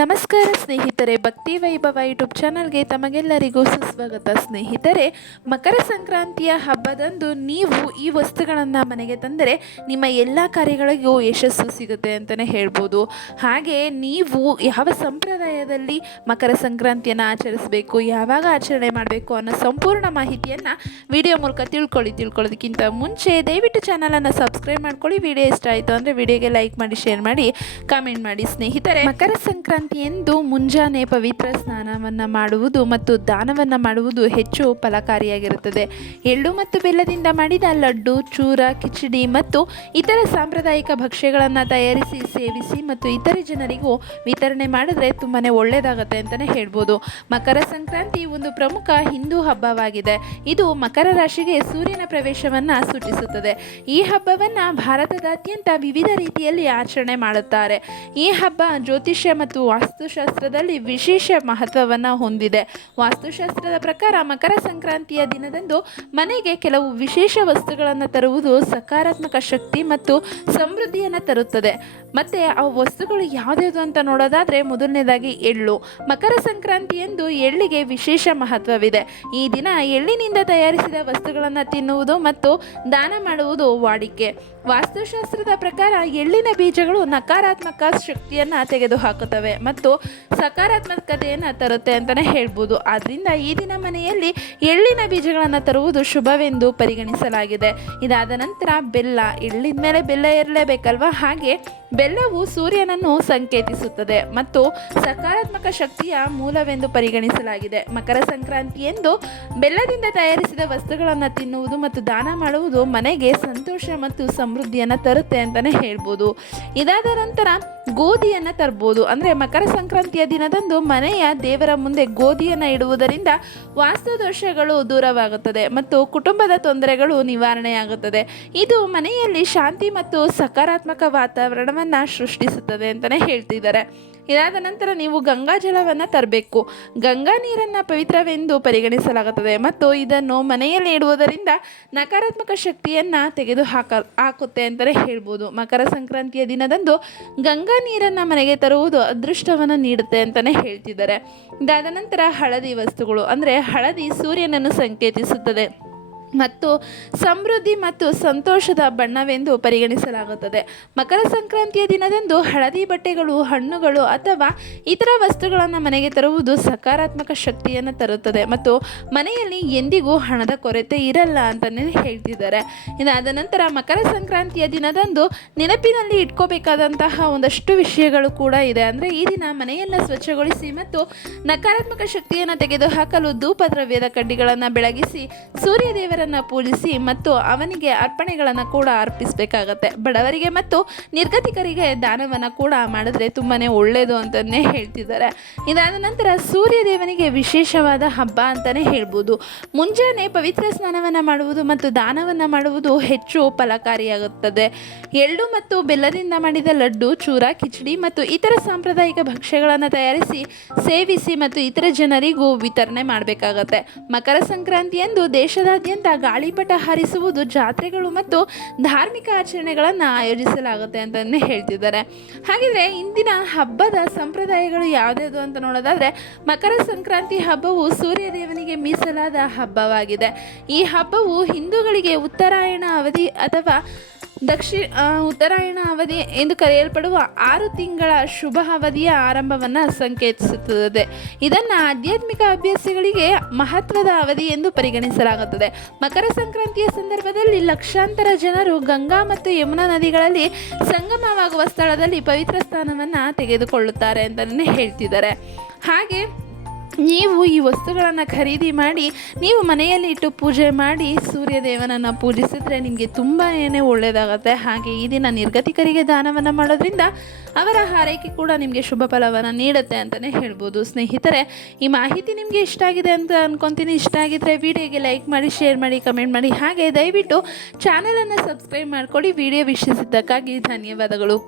ನಮಸ್ಕಾರ ಸ್ನೇಹಿತರೆ, ಭಕ್ತಿ ವೈಭವ ಯೂಟ್ಯೂಬ್ ಚಾನಲ್ಗೆ ತಮಗೆಲ್ಲರಿಗೂ ಸುಸ್ವಾಗತ. ಸ್ನೇಹಿತರೆ, ಮಕರ ಸಂಕ್ರಾಂತಿಯ ಹಬ್ಬದಂದು ನೀವು ಈ ವಸ್ತುಗಳನ್ನು ಮನೆಗೆ ತಂದರೆ ನಿಮ್ಮ ಎಲ್ಲ ಕಾರ್ಯಗಳಿಗೂ ಯಶಸ್ಸು ಸಿಗುತ್ತೆ ಅಂತಲೇ ಹೇಳ್ಬೋದು. ಹಾಗೆ ನೀವು ಯಾವ ಸಂಪ್ರದಾಯದಲ್ಲಿ ಮಕರ ಸಂಕ್ರಾಂತಿಯನ್ನು ಆಚರಿಸಬೇಕು, ಯಾವಾಗ ಆಚರಣೆ ಮಾಡಬೇಕು ಅನ್ನೋ ಸಂಪೂರ್ಣ ಮಾಹಿತಿಯನ್ನು ವಿಡಿಯೋ ಮೂಲಕ ತಿಳ್ಕೊಳ್ಳಿ. ತಿಳ್ಕೊಳ್ಳೋದಕ್ಕಿಂತ ಮುಂಚೆ ದಯವಿಟ್ಟು ಚಾನಲನ್ನು ಸಬ್ಸ್ಕ್ರೈಬ್ ಮಾಡ್ಕೊಳ್ಳಿ. ವಿಡಿಯೋ ಇಷ್ಟ ಆಯಿತು ಅಂದರೆ ವಿಡಿಯೋಗೆ ಲೈಕ್ ಮಾಡಿ ಶೇರ್ ಮಾಡಿ ಕಾಮೆಂಟ್ ಮಾಡಿ. ಸ್ನೇಹಿತರೆ, ಮಕರ ಸಂಕ್ರಾಂತಿ ಎಂದು ಮುಂಜಾನೆ ಪವಿತ್ರ ಸ್ನಾನವನ್ನು ಮಾಡುವುದು ಮತ್ತು ದಾನವನ್ನು ಮಾಡುವುದು ಹೆಚ್ಚು ಫಲಕಾರಿಯಾಗಿರುತ್ತದೆ. ಎಳ್ಳು ಮತ್ತು ಬೆಲ್ಲದಿಂದ ಮಾಡಿದ ಲಡ್ಡು, ಚೂರ, ಕಿಚಡಿ ಮತ್ತು ಇತರ ಸಾಂಪ್ರದಾಯಿಕ ಭಕ್ಷ್ಯಗಳನ್ನು ತಯಾರಿಸಿ, ಸೇವಿಸಿ ಮತ್ತು ಇತರೆ ಜನರಿಗೂ ವಿತರಣೆ ಮಾಡಿದ್ರೆ ತುಂಬಾ ಒಳ್ಳೆಯದಾಗುತ್ತೆ ಅಂತಲೇ ಹೇಳ್ಬೋದು. ಮಕರ ಸಂಕ್ರಾಂತಿ ಒಂದು ಪ್ರಮುಖ ಹಿಂದೂ ಹಬ್ಬವಾಗಿದೆ. ಇದು ಮಕರ ರಾಶಿಗೆ ಸೂರ್ಯನ ಪ್ರವೇಶವನ್ನು ಸೂಚಿಸುತ್ತದೆ. ಈ ಹಬ್ಬವನ್ನು ಭಾರತದಾದ್ಯಂತ ವಿವಿಧ ರೀತಿಯಲ್ಲಿ ಆಚರಣೆ ಮಾಡುತ್ತಾರೆ. ಈ ಹಬ್ಬ ಜ್ಯೋತಿಷ್ಯ ಮತ್ತು ವಾಸ್ತುಶಾಸ್ತ್ರದಲ್ಲಿ ವಿಶೇಷ ಮಹತ್ವವನ್ನು ಹೊಂದಿದೆ. ವಾಸ್ತುಶಾಸ್ತ್ರದ ಪ್ರಕಾರ ಮಕರ ಸಂಕ್ರಾಂತಿಯ ದಿನದಂದು ಮನೆಗೆ ಕೆಲವು ವಿಶೇಷ ವಸ್ತುಗಳನ್ನು ತರುವುದು ಸಕಾರಾತ್ಮಕ ಶಕ್ತಿ ಮತ್ತು ಸಮೃದ್ಧಿಯನ್ನು ತರುತ್ತದೆ. ಮತ್ತು ಆ ವಸ್ತುಗಳು ಯಾವ್ದ್ಯಾವುದು ಅಂತ ನೋಡೋದಾದರೆ ಮೊದಲನೇದಾಗಿ ಎಳ್ಳು. ಮಕರ ಸಂಕ್ರಾಂತಿಯಂದು ಎಳ್ಳಿಗೆ ವಿಶೇಷ ಮಹತ್ವವಿದೆ. ಈ ದಿನ ಎಳ್ಳಿನಿಂದ ತಯಾರಿಸಿದ ವಸ್ತುಗಳನ್ನು ತಿನ್ನುವುದು ಮತ್ತು ದಾನ ಮಾಡುವುದು ವಾಡಿಕೆ. ವಾಸ್ತುಶಾಸ್ತ್ರದ ಪ್ರಕಾರ ಎಳ್ಳಿನ ಬೀಜಗಳು ನಕಾರಾತ್ಮಕ ಶಕ್ತಿಯನ್ನು ತೆಗೆದುಹಾಕುತ್ತವೆ. ಮತ್ತು ಸಕಾರಾತ್ಮಕತೆಯನ್ನು ತರುತ್ತೆ ಅಂತಲೇ ಹೇಳ್ಬೋದು. ಆದ್ದರಿಂದ ಈ ದಿನ ಮನೆಯಲ್ಲಿ ಎಳ್ಳಿನ ಬೀಜಗಳನ್ನು ತರುವುದು ಶುಭವೆಂದು ಪರಿಗಣಿಸಲಾಗಿದೆ. ಇದಾದ ನಂತರ ಬೆಲ್ಲ ಎಳ್ಳಿದ ಮೇಲೆ ಬೆಲ್ಲ ಇರಲೇಬೇಕಲ್ವ ಹಾಗೆ ಬೆಲ್ಲವು ಸೂರ್ಯನನ್ನು ಸಂಕೇತಿಸುತ್ತದೆ ಮತ್ತು ಸಕಾರಾತ್ಮಕ ಶಕ್ತಿಯ ಮೂಲವೆಂದು ಪರಿಗಣಿಸಲಾಗಿದೆ. ಮಕರ ಸಂಕ್ರಾಂತಿ ಎಂದು ಬೆಲ್ಲದಿಂದ ತಯಾರಿಸಿದ ವಸ್ತುಗಳನ್ನು ತಿನ್ನುವುದು ಮತ್ತು ದಾನ ಮಾಡುವುದು ಮನೆಗೆ ಸಂತೋಷ ಮತ್ತು ಸಮೃದ್ಧಿಯನ್ನು ತರುತ್ತೆ ಅಂತಲೇ ಹೇಳ್ಬೋದು. ಇದಾದ ನಂತರ ಗೋಧಿಯನ್ನು ತರ್ಬೋದು. ಅಂದರೆ ಮಕರ ಸಂಕ್ರಾಂತಿಯ ದಿನದಂದು ಮನೆಯ ದೇವರ ಮುಂದೆ ಗೋಧಿಯನ್ನು ಇಡುವುದರಿಂದ ವಾಸ್ತು ದೋಷಗಳು ದೂರವಾಗುತ್ತದೆ ಮತ್ತು ಕುಟುಂಬದ ತೊಂದರೆಗಳು ನಿವಾರಣೆಯಾಗುತ್ತದೆ. ಇದು ಮನೆಯಲ್ಲಿ ಶಾಂತಿ ಮತ್ತು ಸಕಾರಾತ್ಮಕ ವಾತಾವರಣವನ್ನು ಸೃಷ್ಟಿಸುತ್ತದೆ ಅಂತಲೇ ಹೇಳ್ತಿದ್ದಾರೆ. ಇದಾದ ನಂತರ ನೀವು ಗಂಗಾ ಜಲವನ್ನು ತರಬೇಕು. ಗಂಗಾ ನೀರನ್ನು ಪವಿತ್ರವೆಂದು ಪರಿಗಣಿಸಲಾಗುತ್ತದೆ ಮತ್ತು ಇದನ್ನು ಮನೆಯಲ್ಲಿ ಇಡುವುದರಿಂದ ನಕಾರಾತ್ಮಕ ಶಕ್ತಿಯನ್ನು ತೆಗೆದು ಹಾಕ, ಹಾಕುತ್ತೆ ಅಂತಲೇ ಹೇಳ್ಬೋದು. ಮಕರ ಸಂಕ್ರಾಂತಿಯ ದಿನದಂದು ಗಂಗಾ ನೀರನ್ನು ಮನೆಗೆ ತರುವುದು ಅದೃಷ್ಟವನ್ನು ನೀಡುತ್ತೆ ಅಂತಲೇ ಹೇಳ್ತಿದ್ದಾರೆ. ಇದಾದ ನಂತರ ಹಳದಿ ವಸ್ತುಗಳು, ಅಂದರೆ ಹಳದಿ ಸೂರ್ಯನನ್ನು ಸಂಕೇತಿಸುತ್ತದೆ. ಮತ್ತು ಸಮೃದ್ಧಿ ಮತ್ತು ಸಂತೋಷದ ಬಣ್ಣವೆಂದು ಪರಿಗಣಿಸಲಾಗುತ್ತದೆ. ಮಕರ ಸಂಕ್ರಾಂತಿಯ ದಿನದಂದು ಹಳದಿ ಬಟ್ಟೆಗಳು, ಹಣ್ಣುಗಳು ಅಥವಾ ಇತರ ವಸ್ತುಗಳನ್ನು ಮನೆಗೆ ತರುವುದು ಸಕಾರಾತ್ಮಕ ಶಕ್ತಿಯನ್ನು ತರುತ್ತದೆ ಮತ್ತು ಮನೆಯಲ್ಲಿ ಎಂದಿಗೂ ಹಣದ ಕೊರತೆ ಇರಲ್ಲ ಅಂತಲೇ ಹೇಳ್ತಿದ್ದಾರೆ. ಇದಾದ ನಂತರ ಮಕರ ಸಂಕ್ರಾಂತಿಯ ದಿನದಂದು ನೆನಪಿನಲ್ಲಿ ಇಟ್ಕೋಬೇಕಾದಂತಹ ಒಂದಷ್ಟು ವಿಷಯಗಳು ಕೂಡ ಇದೆ. ಅಂದರೆ ಈ ದಿನ ಮನೆಯನ್ನು ಸ್ವಚ್ಛಗೊಳಿಸಿ ಮತ್ತು ನಕಾರಾತ್ಮಕ ಶಕ್ತಿಯನ್ನು ತೆಗೆದುಹಾಕಲು ಧೂಪ ದ್ರವ್ಯದ ಕಡ್ಡಿಗಳನ್ನು ಬೆಳಗಿಸಿ ಸೂರ್ಯ ದೇವರನ್ನು ಪೂಜಿಸಿ ಮತ್ತು ಅವನಿಗೆ ಅರ್ಪಣೆಗಳನ್ನು ಕೂಡ ಅರ್ಪಿಸಬೇಕಾಗತ್ತೆ. ಬಡವರಿಗೆ ಮತ್ತು ನಿರ್ಗತಿಕರಿಗೆ ದಾನವನ್ನು ಕೂಡ ಮಾಡಿದ್ರೆ ತುಂಬಾ ಒಳ್ಳೆಯದು ಅಂತಲೇ ಹೇಳ್ತಿದ್ದಾರೆ. ಇದಾದ ನಂತರ ಸೂರ್ಯ ದೇವನಿಗೆ ವಿಶೇಷವಾದ ಹಬ್ಬ ಅಂತಲೇ ಹೇಳ್ಬೋದು. ಮುಂಜಾನೆ ಪವಿತ್ರ ಸ್ನಾನವನ್ನು ಮಾಡುವುದು ಮತ್ತು ದಾನವನ್ನು ಮಾಡುವುದು ಹೆಚ್ಚು ಫಲಕಾರಿಯಾಗುತ್ತದೆ. ಎಳ್ಳು ಮತ್ತು ಬೆಲ್ಲದಿಂದ ಮಾಡಿದ ಲಡ್ಡು, ಚೂರ, ಕಿಚಡಿ ಮತ್ತು ಇತರ ಸಾಂಪ್ರದಾಯಿಕ ಭಕ್ಷ್ಯಗಳನ್ನು ತಯಾರಿಸಿ ಸೇವಿಸಿ ಮತ್ತು ಇತರ ಜನರಿಗೂ ವಿತರಣೆ ಮಾಡಬೇಕಾಗತ್ತೆ. ಮಕರ ಸಂಕ್ರಾಂತಿಯಂದು ದೇಶದಾದ್ಯಂತ ಗಾಳಿಪಟ ಹಾರಿಸುವುದು ಜಾತ್ರೆಗಳು ಮತ್ತು ಧಾರ್ಮಿಕ ಆಚರಣೆಗಳನ್ನು ಆಯೋಜಿಸಲಾಗುತ್ತೆ ಅಂತಲೇ ಹೇಳ್ತಿದ್ದಾರೆ. ಹಾಗಿದ್ರೆ ಇಂದಿನ ಹಬ್ಬದ ಸಂಪ್ರದಾಯಗಳು ಯಾವುದ್ಯಾವುದು ಅಂತ ನೋಡೋದಾದರೆ ಮಕರ ಸಂಕ್ರಾಂತಿ ಹಬ್ಬವು ಸೂರ್ಯದೇವನಿಗೆ ಮೀಸಲಾದ ಹಬ್ಬವಾಗಿದೆ. ಈ ಹಬ್ಬವು ಹಿಂದೂಗಳಿಗೆ ಉತ್ತರಾಯಣ ಅವಧಿ ಅಥವಾ ದಕ್ಷಿ ಆ, ಉತ್ತರಾಯಣ ಅವಧಿ ಎಂದು ಕರೆಯಲ್ಪಡುವ ಆರು ತಿಂಗಳ ಶುಭ ಅವಧಿಯ ಆರಂಭವನ್ನು ಸಂಕೇತಿಸುತ್ತದೆ. ಇದನ್ನು ಆಧ್ಯಾತ್ಮಿಕ ಅಭ್ಯಾಸಗಳಿಗೆ ಮಹತ್ವದ ಅವಧಿ ಎಂದು ಪರಿಗಣಿಸಲಾಗುತ್ತದೆ. ಮಕರ ಸಂಕ್ರಾಂತಿಯ ಸಂದರ್ಭದಲ್ಲಿ ಲಕ್ಷಾಂತರ ಜನರು ಗಂಗಾ ಮತ್ತು ಯಮುನಾ ನದಿಗಳಲ್ಲಿ ಸಂಗಮವಾಗುವ ಸ್ಥಳದಲ್ಲಿ ಪವಿತ್ರ ಸ್ಥಾನವನ್ನು ತೆಗೆದುಕೊಳ್ಳುತ್ತಾರೆ ಅಂತಲೇ ಹೇಳ್ತಿದ್ದಾರೆ. ಹಾಗೆ ನೀವು ಈ ವಸ್ತುಗಳನ್ನು ಖರೀದಿ ಮಾಡಿ, ನೀವು ಮನೆಯಲ್ಲಿ ಇಟ್ಟು ಪೂಜೆ ಮಾಡಿ ಸೂರ್ಯದೇವನನ್ನು ಪೂಜಿಸಿದ್ರೆ ನಿಮಗೆ ತುಂಬಾ ಒಳ್ಳೆಯದಾಗುತ್ತೆ ಹಾಗೆ ಈ ದಿನ ನಿರ್ಗತಿಕರಿಗೆ ದಾನವನ್ನು ಮಾಡೋದ್ರಿಂದ ಅವರ ಹಾರೈಕೆ ಕೂಡ ನಿಮಗೆ ಶುಭ ಫಲವನ್ನು ನೀಡುತ್ತೆ ಅಂತಲೇ ಹೇಳ್ಬೋದು. ಸ್ನೇಹಿತರೆ, ಈ ಮಾಹಿತಿ ನಿಮಗೆ ಇಷ್ಟ ಆಗಿದೆ ಅಂತ ಅನ್ಕೊತೀನಿ. ಇಷ್ಟ ಆಗಿದ್ದರೆ ವಿಡಿಯೋಗೆ ಲೈಕ್ ಮಾಡಿ, ಶೇರ್ ಮಾಡಿ, ಕಮೆಂಟ್ ಮಾಡಿ. ಹಾಗೆ ದಯವಿಟ್ಟು ಚಾನಲನ್ನು ಸಬ್ಸ್ಕ್ರೈಬ್ ಮಾಡ್ಕೊಳ್ಳಿ ವಿಡಿಯೋ ವೀಕ್ಷಿಸಿದ್ದಕ್ಕಾಗಿ ಧನ್ಯವಾದಗಳು.